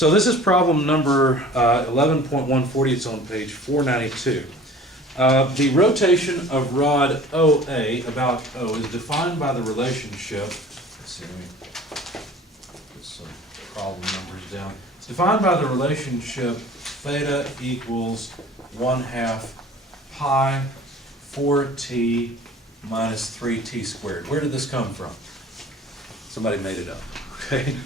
So this is problem number 11.140. It's on page 492. The rotation of rod OA about O is defined by the relationship. Let's see, let me put some problem numbers down. It's defined by the relationship theta equals 1/2 pi 4t minus 3t squared. Where did this come from? Somebody made it up. Okay.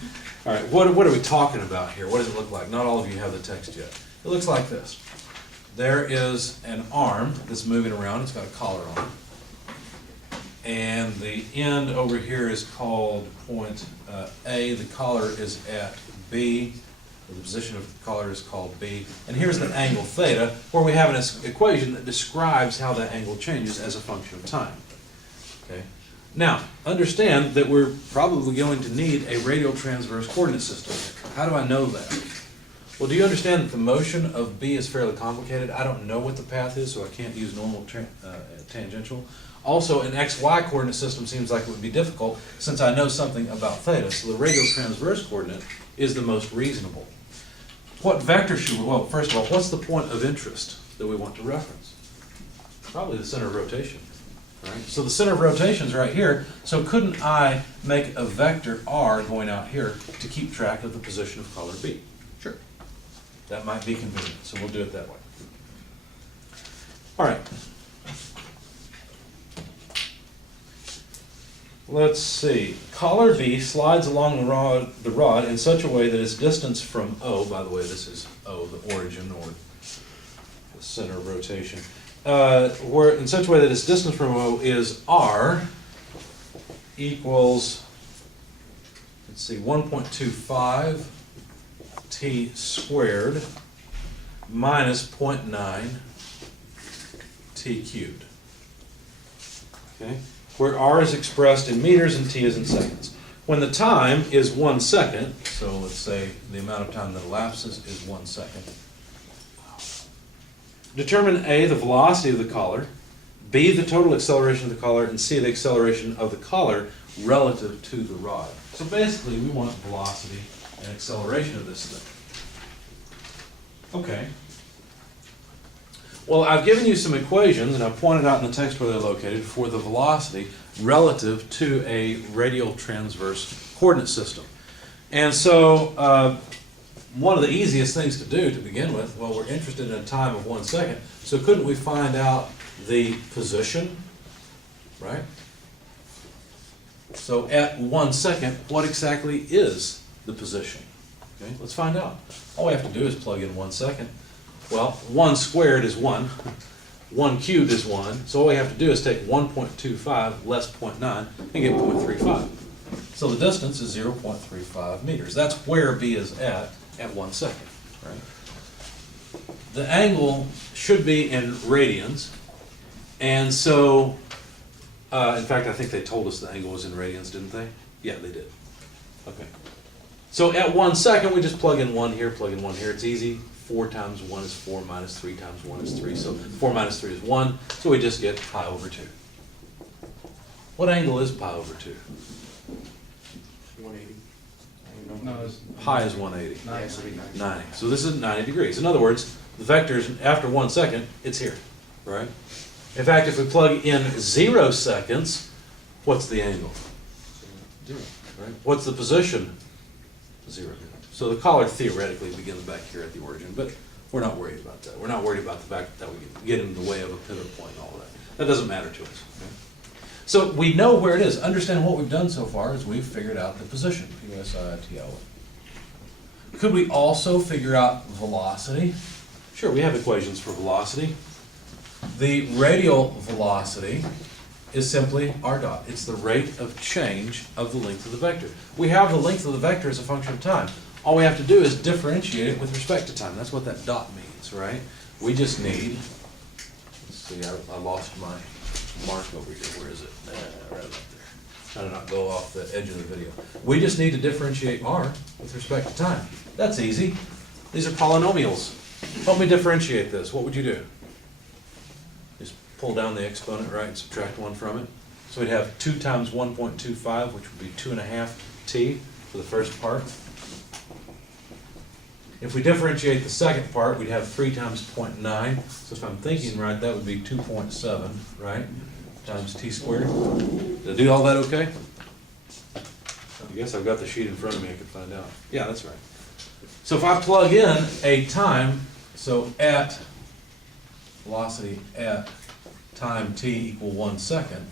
All right. What are we talking about here? What does it look like? Not all of you have the text yet. It looks like this. There is an arm that's moving around. It's got a collar on it. And the end over here is called point A. The collar is at B. The position of the collar is called B. And here's the angle theta, where we have an equation that describes how that angle changes as a function of time. Okay. Now, understand that we're probably going to need a radial transverse coordinate system. How do I know that? Well, do you understand that the motion of B is fairly complicated? I don't know what the path is, so I can't use normal tangential. Also, an XY coordinate system seems like it would be difficult since I know something about theta. So the radial transverse coordinate is the most reasonable. What vector should we, well, first of all, what's the point of interest that we want to reference? Probably the center of rotation. Right? So the center of rotation is right here, so couldn't I make a vector r going out here to keep track of the position of color B? Sure. That might be convenient, so we'll do it that way. All right. Let's see. Collar B slides along the rod in such a way that its distance from O, by the way, this is O, the origin or the center of rotation, where in such a way that its distance from O is r equals, let's see, 1.25 t squared minus 0.9 t cubed. Okay, where r is expressed in meters and t is in seconds. When the time is 1 second, so let's say the amount of time that elapses is 1 second. Determine A, the velocity of the collar, B, the total acceleration of the collar, and C, the acceleration of the collar relative to the rod. So basically, we want velocity and acceleration of this thing. Okay. Well, I've given you some equations, and I've pointed out in the text where they're located, for the velocity relative to a radial transverse coordinate system. And so, one of the easiest things to do to begin with, well, we're interested in a time of 1 second, so couldn't we find out the position, right? So at 1 second, what exactly is the position? Okay, let's find out. All we have to do is plug in 1 second. Well, 1 squared is 1, 1 cubed is 1, so all we have to do is take 1.25 less 0.9 and get 0.35. So the distance is 0.35 meters. That's where B is at 1 second, right? The angle should be in radians, and so, in fact, I think they told us the angle was in radians, didn't they? Yeah, they did. Okay. So at 1 second, we just plug in 1 here, plug in 1 here. It's easy. 4 times 1 is 4, minus 3 times 1 is 3. So 4 minus 3 is 1, so we just get pi over 2. What angle is pi over 2? 180. No, it's Pi is 180. 90. 90. So this is 90 degrees. In other words, the vector is after 1 second, it's here, right? In fact, if we plug in 0 seconds, what's the angle? 0, right? What's the position? 0. So the collar theoretically begins back here at the origin, but we're not worried about that. We're not worried about the fact that we get in the way of a pivot point and all of that. That doesn't matter to us. Okay? So we know where it is. Understand what we've done so far is we've figured out the position. P-S-I-T-L. Could we also figure out velocity? Sure, we have equations for velocity. The radial velocity is simply r dot. It's the rate of change of the length of the vector. We have the length of the vector as a function of time. All we have to do is differentiate it with respect to time. That's what that dot means, right? We just need, let's see, I lost my mark over here. Where is it? Right up there. Trying to not go off the edge of the video. We just need to differentiate r with respect to time. That's easy. These are polynomials. Help me differentiate this. What would you do? Just pull down the exponent, right, and subtract 1 from it. So we'd have 2 times 1.25, which would be 2.5t for the first part. If we differentiate the second part, we'd have 3 times 0.9. So if I'm thinking right, that would be 2.7, right? Times t squared. Did I do all that okay? I guess I've got the sheet in front of me, I could find out. Yeah, that's right. So if I plug in a time, so at velocity at time t equal 1 second,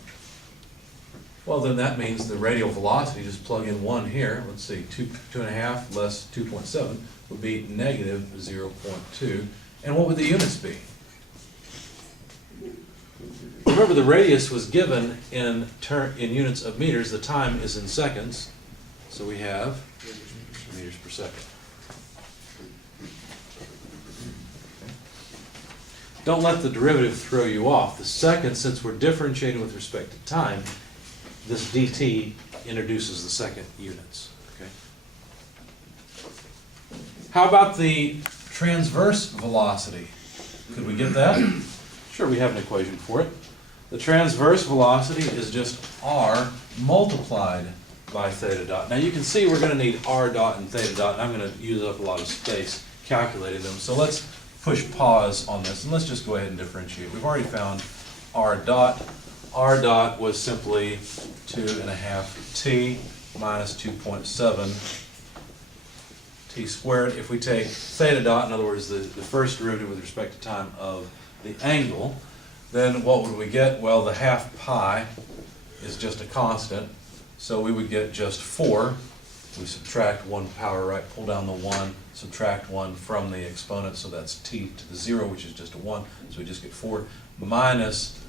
well then that means the radial velocity, just plug in 1 here, let's see, 2.5 less 2.7 would be negative 0.2. And what would the units be? Remember, the radius was given in units of meters, the time is in seconds, so we have meters per second. Don't let the derivative throw you off. The second, since we're differentiating with respect to time, this dt introduces the second units. Okay. How about the transverse velocity? Could we get that? Sure, we have an equation for it. The transverse velocity is just r multiplied by theta dot. Now you can see we're going to need r dot and theta dot, and I'm going to use up a lot of space calculating them. So let's push pause on this, and let's just go ahead and differentiate. We've already found r dot. R dot was simply 2.5t minus 2.7 t squared. If we take theta dot, in other words, the first derivative with respect to time of the angle, then what would we get? Well, the half pi is just a constant, so we would get just 4. We subtract 1 power, right? Pull down the 1, subtract 1 from the exponent, so that's t to the 0, which is just a 1, so we just get 4 minus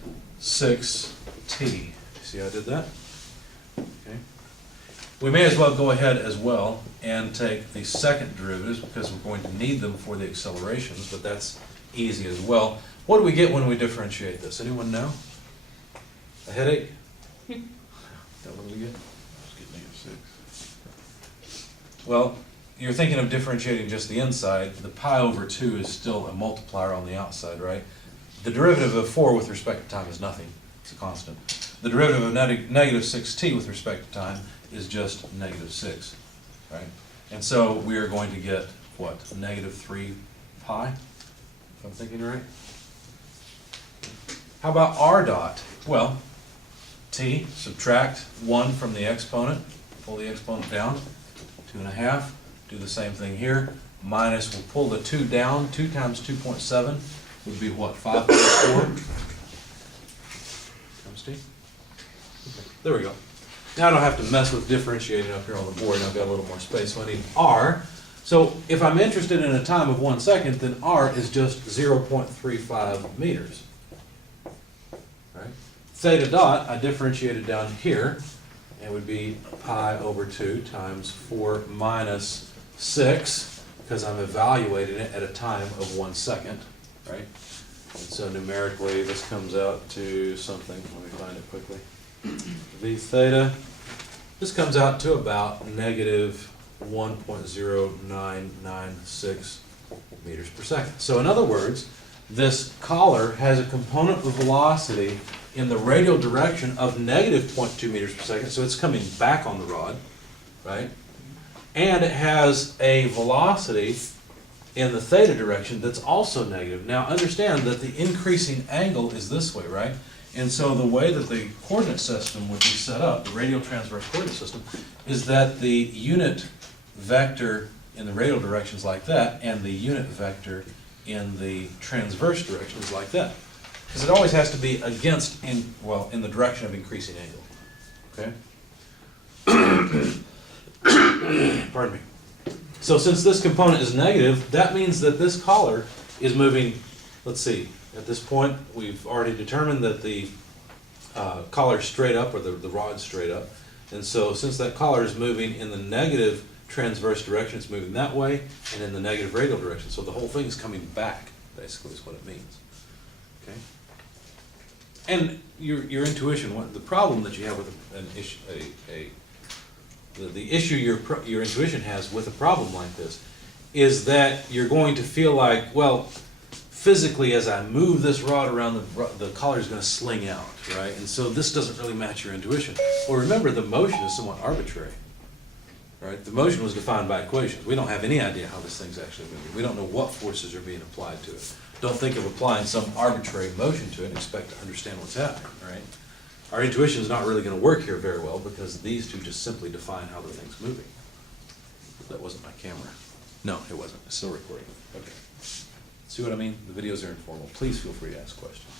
6t. See how I did that? Okay. We may as well go ahead as well and take the second derivatives because we're going to need them for the accelerations, but that's easy as well. What do we get when we differentiate this? Anyone know? A headache? Is that what we get? Just get -6. Well, you're thinking of differentiating just the inside. The pi over 2 is still a multiplier on the outside, right? The derivative of 4 with respect to time is nothing. It's a constant. The derivative of negative 6t with respect to time is just negative 6, right? And so we are going to get, what, negative 3 pi, if I'm thinking right? How about r dot? Well, t, subtract 1 from the exponent, pull the exponent down, 2.5, do the same thing here, minus, we'll pull the 2 down, 2 times 2.7 would be what, 5.4 times t? Okay, there we go. Now I don't have to mess with differentiating up here on the board, I've got a little more space, so I need r. So if I'm interested in a time of 1 second, then r is just 0.35 meters. Right? Theta dot, I differentiated down here, it would be pi over 2 times 4 minus 6, because I'm evaluating it at a time of 1 second, right? And so numerically, this comes out to something, let me find it quickly. V theta, this comes out to about negative 1.0996 meters per second. So in other words, this collar has a component of velocity in the radial direction of negative 0.2 meters per second, so it's coming back on the rod, right? And it has a velocity in the theta direction that's also negative. Now understand that the increasing angle is this way, right? And so the way that the coordinate system would be set up, the radial transverse coordinate system, is that the unit vector in the radial direction is like that, and the unit vector in the transverse direction is like that. Because it always has to be against, in the direction of increasing angle. Okay? Pardon me. So since this component is negative, that means that this collar is moving, let's see, at this point we've already determined that the collar is straight up, or the rod's straight up. And so since that collar is moving in the negative transverse direction, it's moving that way, and in the negative radial direction. So the whole thing is coming back, basically, is what it means. Okay? And your intuition, the problem that you have with an issue, the issue your intuition has with a problem like this is that you're going to feel like, well, physically as I move this rod around, the collar is going to sling out, right? And so this doesn't really match your intuition. Well, remember, the motion is somewhat arbitrary, right? The motion was defined by equations. We don't have any idea how this thing's actually moving. We don't know what forces are being applied to it. Don't think of applying some arbitrary motion to it and expect to understand what's happening, right? Our intuition is not really going to work here very well because these two just simply define how the thing's moving. That wasn't my camera. No, it wasn't. It's still recording. Okay. See what I mean? The videos are informal. Please feel free to ask questions.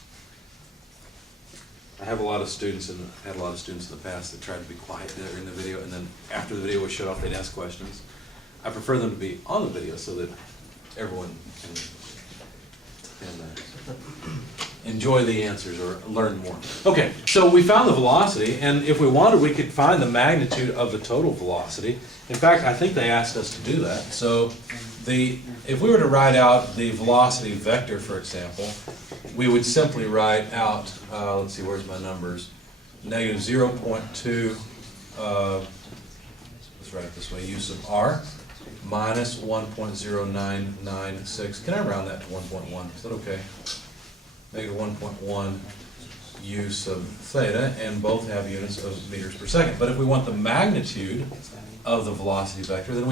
I have a lot of students and had a lot of students in the past that tried to be quiet in the video, and then after the video was shut off, they'd ask questions. I prefer them to be on the video so that everyone can enjoy the answers or learn more. Okay, so we found the velocity, and if we wanted, we could find the magnitude of the total velocity. In fact, I think they asked us to do that. So if we were to write out the velocity vector, for example, we would simply write out, let's see, where's my numbers? Negative 0.2, let's write it this way, u sub r, minus 1.0996. Can I round that to 1.1? Is that okay? Negative 1.1 u sub theta, and both have units of meters per second. But if we want the magnitude of the velocity vector, then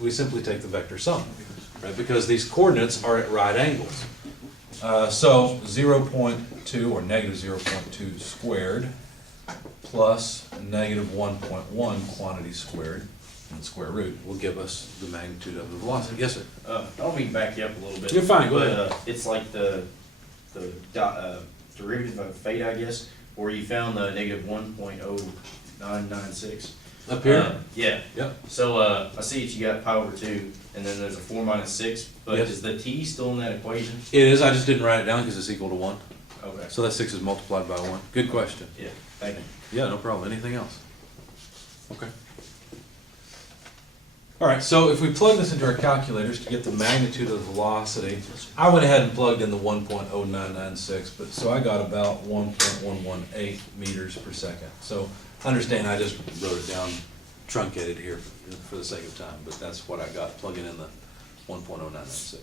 we simply take the vector sum, right? Because these coordinates are at right angles. So 0.2 or negative 0.2 squared plus negative 1.1 quantity squared and the square root will give us the magnitude of the velocity. Yes, sir? I don't mean to back you up a little bit. You're fine, go but, ahead. It's like the derivative of theta, I guess, where you found the negative 1.0996. Up here? Yeah. Yep. So I see that you got pi over 2, and then there's a 4 minus 6, but Yes. is the t still in that equation? It is. I just didn't write it down because it's equal to 1. Okay. So that 6 is multiplied by 1. Good question. Yeah, thank you. Yeah, no problem. Anything else? Okay. All right, so if we plug this into our calculators to get the magnitude of the velocity, I went ahead and plugged in the 1.0996, but so I got about 1.118 meters per second. So understand, I just wrote it down truncated here for the sake of time, but that's what I got, plugging in the 1.0996.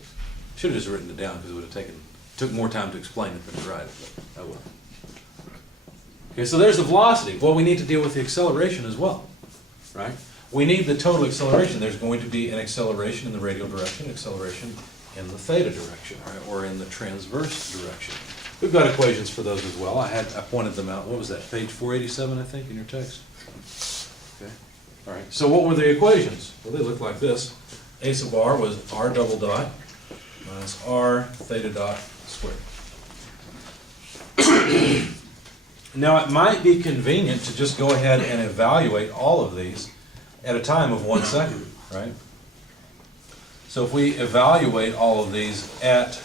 Should have just written it down because it would have took more time to explain it than to write it, but I will. Okay, so there's the velocity. Well, we need to deal with the acceleration as well, right? We need the total acceleration. There's going to be an acceleration in the radial direction, acceleration in the theta direction, right, or in the transverse direction. We've got equations for those as well. I pointed them out. What was that, page 487, I think, in your text? Okay. All right. So what were the equations? Well, they look like this. A sub r was r double dot minus r theta dot squared. Now, it might be convenient to just go ahead and evaluate all of these at a time of 1 second, right? So if we evaluate all of these at,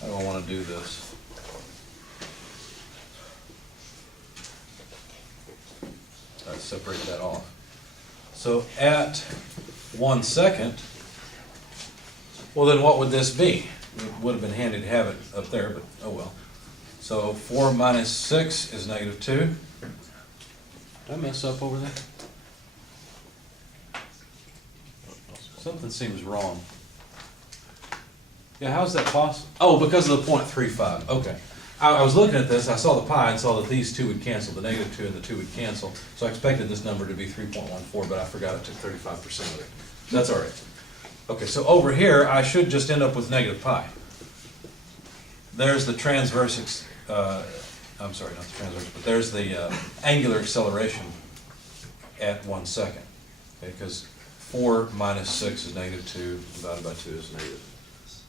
how do I want to do this? Let's separate that off. So at 1 second, well then what would this be? It would have been handy to have it up there, but oh well. So 4 minus 6 is negative 2. Did I mess up over there? Something seems wrong. Yeah, how's that possible? Oh, because of the 0.35. Okay. I was looking at this, I saw the pi and saw that these two would cancel, the negative 2 and the 2 would cancel. So I expected this number to be 3.14, but I forgot it took 35% of it. That's all right. Okay, so over here, I should just end up with negative pi. There's the transverse, I'm sorry, not the transverse, but there's the angular acceleration at 1 second. Okay, because 4 minus 6 is negative 2, divided by 2 is negative.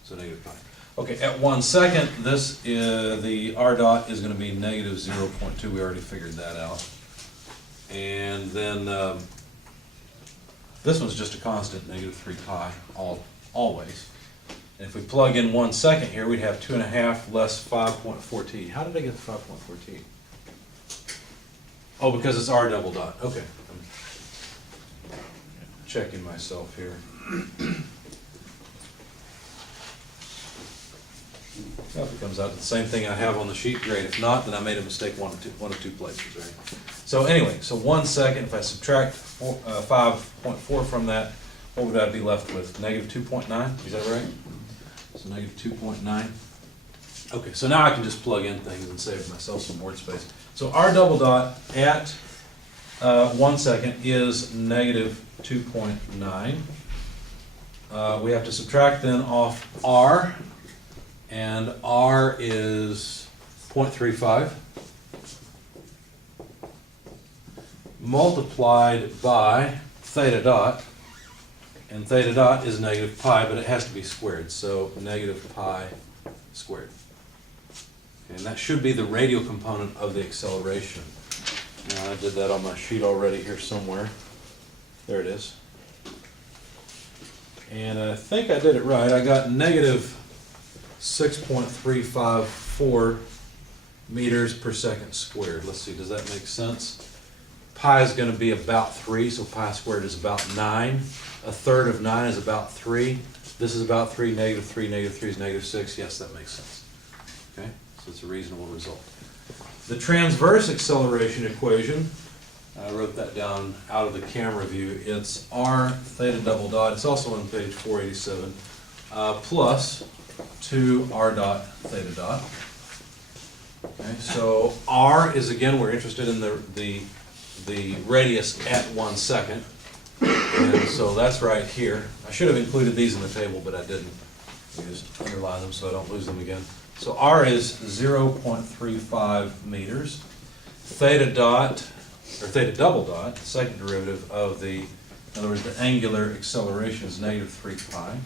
So negative pi. Okay, at 1 second, this is, the r dot is going to be negative 0.2. We already figured that out. And then this one's just a constant, negative 3 pi, always. And if we plug in 1 second here, we'd have 2.5 less 5.4 t. How did I get the 5.4 t? Oh, because it's r double dot. Okay. I'm checking myself here. Well, if it comes out to the same thing I have on the sheet, great. If not, then I made a mistake one of two places, right? So anyway, so 1 second, if I subtract 5.4 from that, what would I be left with? Negative 2.9, is that right? So negative 2.9. Okay, so now I can just plug in things and save myself some board space. So r double dot at 1 second is negative 2.9. We have to subtract then off R, and R is 0.35, multiplied by theta dot, and theta dot is negative pi, but it has to be squared, so negative pi squared. And that should be the radial component of the acceleration. Now, I did that on my sheet already here somewhere. There it is. And I think I did it right. I got negative 6.354 meters per second squared. Let's see, does that make sense? Pi is going to be about 3, so pi squared is about 9. A third of 9 is about 3. This is about 3, negative 3 is negative 6. Yes, that makes sense. Okay, so it's a reasonable result. The transverse acceleration equation, I wrote that down out of the camera view. It's r theta double dot. It's also on page 487, plus 2 r dot theta dot. Okay, so r is, again, we're interested in the radius at 1 second. And so that's right here. I should have included these in the table, but I didn't. We just underline them so I don't lose them again. So r is 0.35 meters. Theta dot, or theta double dot, the second derivative of the, in other words, the angular acceleration is negative 3 pi,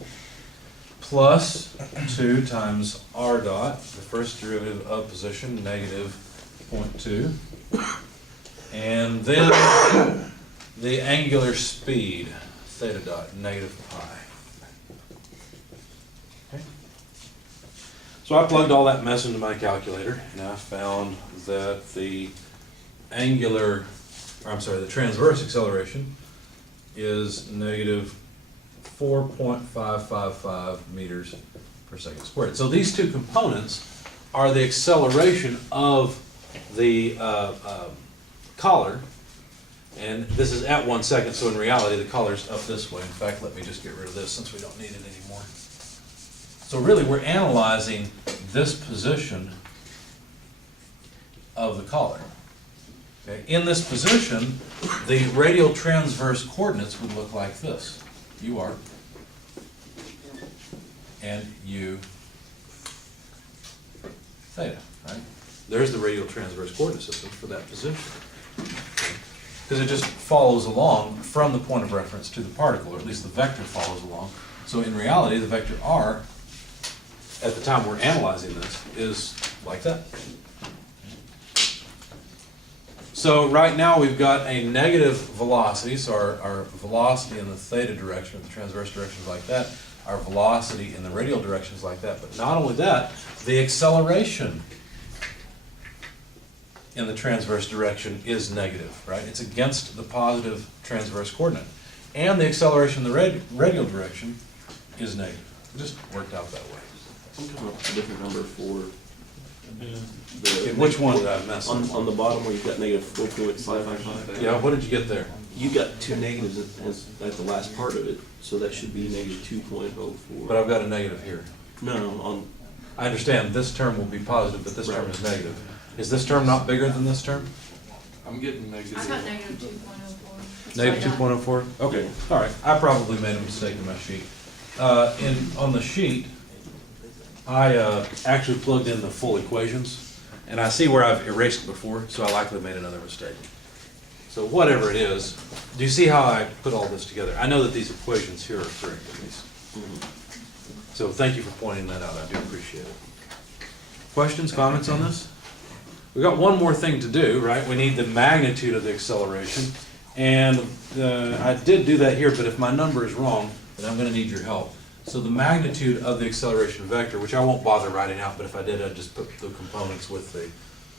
plus 2 times r dot, the first derivative of position, negative 0.2, and then the angular speed, theta dot, negative pi. Okay. So I plugged all that mess into my calculator, and I found that the the transverse acceleration is negative 4.555 meters per second squared. So these two components are the acceleration of the collar, and this is at 1 second, so in reality the collar's up this way. In fact, let me just get rid of this since we don't need it anymore. So really we're analyzing this position of the collar. Okay. In this position, the radial transverse coordinates would look like this. UR and U theta, right? There's the radial transverse coordinate system for that position. Because it just follows along from the point of reference to the particle, or at least the vector follows along. So in reality, the vector r, at the time we're analyzing this, is like that. So right now we've got a negative velocity, so our velocity in the theta direction, or the transverse direction is like that. Our velocity in the radial direction is like that. But not only that, the acceleration in the transverse direction is negative, right? It's against the positive transverse coordinate. And the acceleration in the radial direction is negative. It just worked out that way. I'm coming up with a different number for Okay, which one did I mess up? on the bottom where you've got negative 4.555. Yeah, what did you get there? You got two negatives at the last part of it, so that should be negative 2.04. But I've got a negative here. No, on I understand this term will be positive, but this term is negative. Is this term not bigger than this term? I'm getting negative. I got negative 2.04. Negative 2.04? Okay, all right. I probably made a mistake in my sheet. On the sheet, I actually plugged in the full equations, and I see where I've erased it before, so I likely made another mistake. So whatever it is, do you see how I put all this together? I know that these equations here are correct at least. So thank you for pointing that out. I do appreciate it. Questions, comments on this? We've got one more thing to do, right? We need the magnitude of the acceleration. And I did do that here, but if my number is wrong, then I'm going to need your help. So the magnitude of the acceleration vector, which I won't bother writing out, but if I did, I'd just put the components with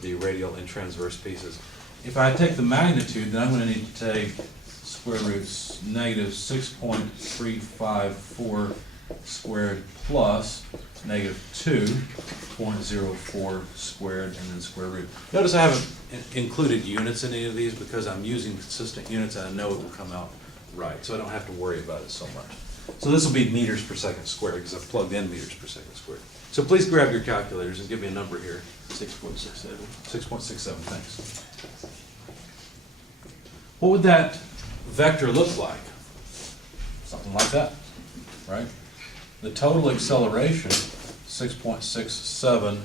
the radial and transverse pieces. If I take the magnitude, then I'm going to need to take square roots negative 6.354 squared plus negative 2.04 squared and then square root. Notice I haven't included units in any of these because I'm using consistent units and I know it will come out right, so I don't have to worry about it so much. So this will be meters per second squared because I've plugged in meters per second squared. So please grab your calculators and give me a number here. 6.67. 6.67, thanks. what would that vector look like? Something like that, right? The total acceleration, 6.67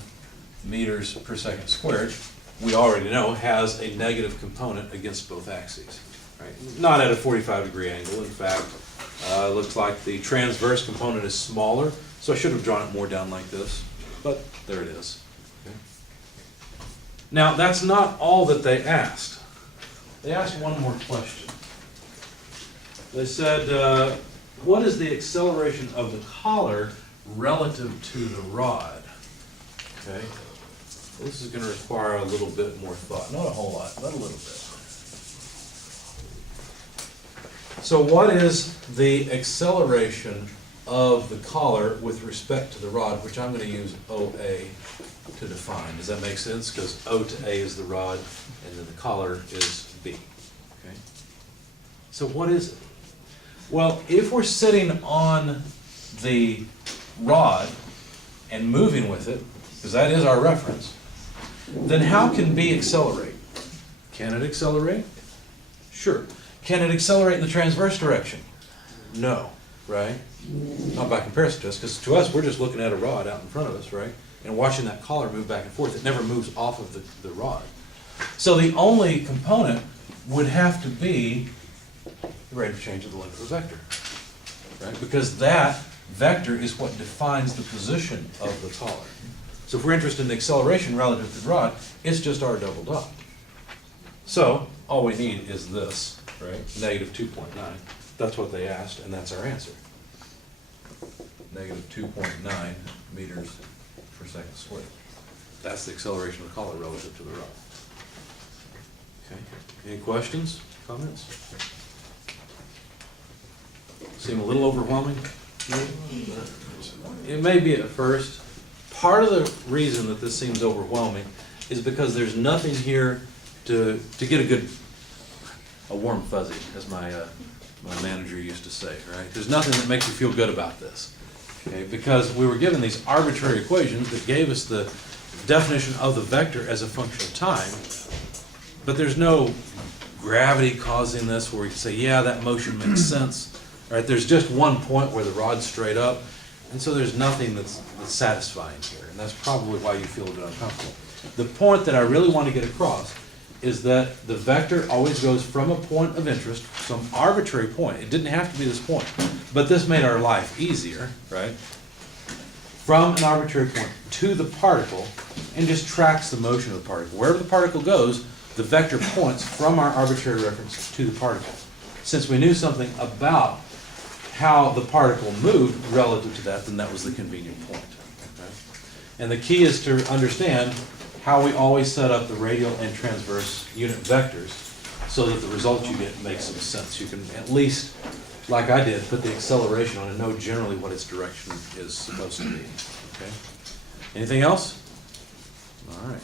meters per second squared, we already know has a negative component against both axes, right? Not at a 45-degree angle. In fact, it looks like the transverse component is smaller, so I should have drawn it more down like this, but there it is. Okay. Now, that's not all that they asked. They asked one more question. They said, what is the acceleration of the collar relative to the rod? Okay. Well, this is going to require a little bit more thought. Not a whole lot, but a little bit. So what is the acceleration of the collar with respect to the rod, which I'm going to use OA to define? Does that make sense? Because O to A is the rod, and then the collar is B. Okay. So what is it? Well, if we're sitting on the rod and moving with it, because that is our reference, then how can B accelerate? Can it accelerate? Sure. Can it accelerate in the transverse direction? No, right? Not by comparison to us, because to us, we're just looking at a rod out in front of us, right? And watching that collar move back and forth. It never moves off of the rod. So the only component would have to be the rate of change of the length of the vector, right? Because that vector is what defines the position of the collar. So if we're interested in the acceleration relative to the rod, it's just R double dot. So all we need is this, right? Negative 2.9. That's what they asked, and that's our answer. Negative 2.9 meters per second squared. That's the acceleration of the collar relative to the rod. Okay. Any questions, comments? Seem a little overwhelming? It may be at first. Part of the reason that this seems overwhelming is because there's nothing here to get a warm fuzzy, as my manager used to say, right? There's nothing that makes you feel good about this, okay? Because we were given these arbitrary equations that gave us the definition of the vector as a function of time, but there's no gravity causing this where we can say, yeah, that motion makes sense. Right, there's just one point where the rod's straight up, and so there's nothing that's satisfying here, and that's probably why you feel a bit uncomfortable. The point that I really want to get across is that the vector always goes from a point of interest, some arbitrary point. It didn't have to be this point, but this made our life easier, right? From an arbitrary point to the particle, and just tracks the motion of the particle. Wherever the particle goes, the vector points from our arbitrary reference to the particle. Since we knew something about how the particle moved relative to that, then that was the convenient point. Okay? And the key is to understand how we always set up the radial and transverse unit vectors so that the results you get make some sense. You can at least, like I did, put the acceleration on and know generally what its direction is supposed to be. Okay? Anything else? All right.